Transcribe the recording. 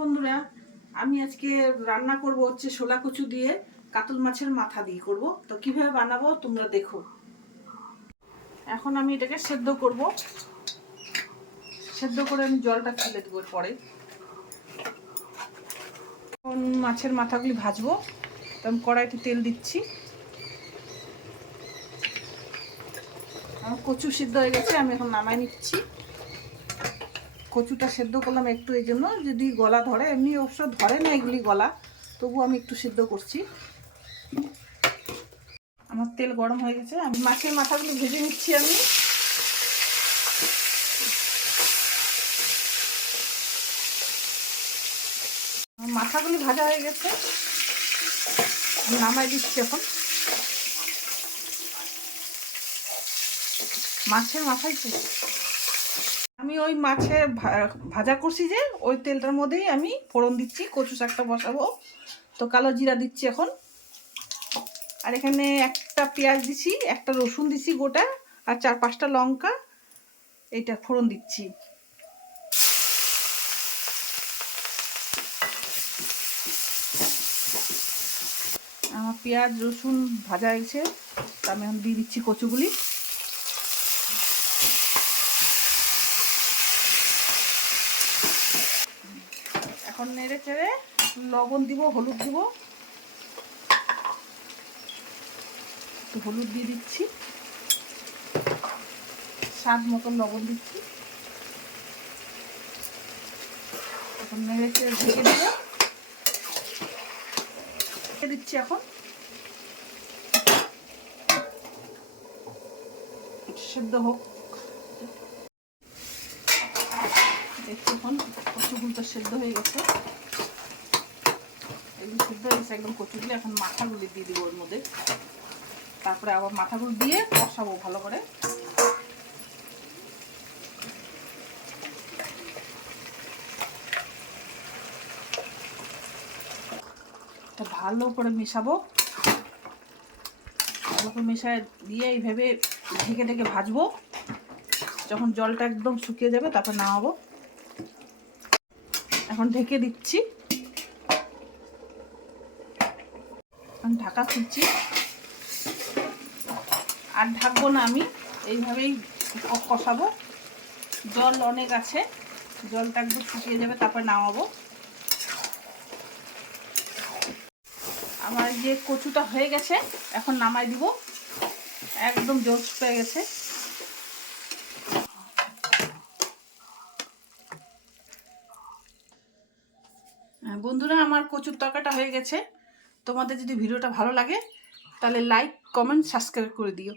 বন্ধুরা, আমি আজকে রান্না করব হচ্ছে শোলা কচু দিয়ে, কাতল মাছের মাথা দিয়ে করব। তো কীভাবে বানাবো তোমরা দেখো। এখন আমি এটাকে সেদ্ধ করব। সেদ্ধ করে আমি জলটা ফেলে দেবো পরে। এখন মাছের মাথাগুলি ভাজবো। তো আমি কড়াইতে তেল দিচ্ছি। আমার কচু সিদ্ধ হয়ে গেছে, আমি এখন নামাই নিচ্ছি। কচুটা সেদ্ধ করলাম একটু এই জন্য, যদি গলা ধরে, এমনি অবশ্য ধরে না এগুলি গলা, তবু আমি একটু সেদ্ধ করছি। আমার তেল গরম হয়ে গেছে, আমি মাছের মাথাগুলো ভেজে নিচ্ছি আমি। মাথাগুলি ভাজা হয়ে গেছে নামাই দিচ্ছি এখন। মাছের মাথায় আমি ওই মাছে ভাজা করছি যে, ওই তেলটার মধ্যেই আমি ফোড়ন দিচ্ছি, কচু শাকটা বসাবো। তো কালো জিরা দিচ্ছি এখন। আর এখানে একটা পেঁয়াজ দিছি, একটা রসুন দিছি গোটা, আর চার পাঁচটা লঙ্কা, এইটা ফোড়ন দিচ্ছি। আমার পেঁয়াজ, রসুন ভাজা হয়েছে আমি এখন দিয়ে দিচ্ছি কচুগুলি। এখন নেড়ে চেড়ে লবণ দিব, হলুদ দিব। হলুদ দিয়ে দিচ্ছি। স্বাদ মতন লবণ দিচ্ছি। এখন নেড়ে চেড়ে ঢেকে দিব। দিচ্ছি এখন। সেদ্ধ হোক। দেখছি এখন কচুগুলো সেদ্ধ হয়ে গেছে। এগুলো সেদ্ধ হয়ে গেছে, একদম কচুগুলো এখন মাথাগুলি দিয়ে দিব ওর মধ্যে। তারপরে আবার মাথাগুলো দিয়ে কষাবো ভালো করে। ভালো করে মেশাবো। ভালো করে মেশায় দিয়ে এইভাবে ঢেকে ঢেকে ভাজবো। যখন জলটা একদম শুকিয়ে যাবে, তারপর নামাবো। এখন ঢেকে দিচ্ছি। এখন ঢাকা খুঁজছি আর ঢাকবো না আমি, এইভাবেই কষাবো। জল অনেক আছে, জলটা একদম শুকিয়ে যাবে, তারপর নামাবো। আমার যে কচুটা হয়ে গেছে, এখন নামাই দিব। একদম জল শুকিয়ে গেছে। বন্ধুরা, আমার কচুর তরকাটা হয়ে গেছে। তোমাদের যদি ভিডিওটা ভালো লাগে, তাহলে লাইক কমেন্ট সাবস্ক্রাইব করে দিও।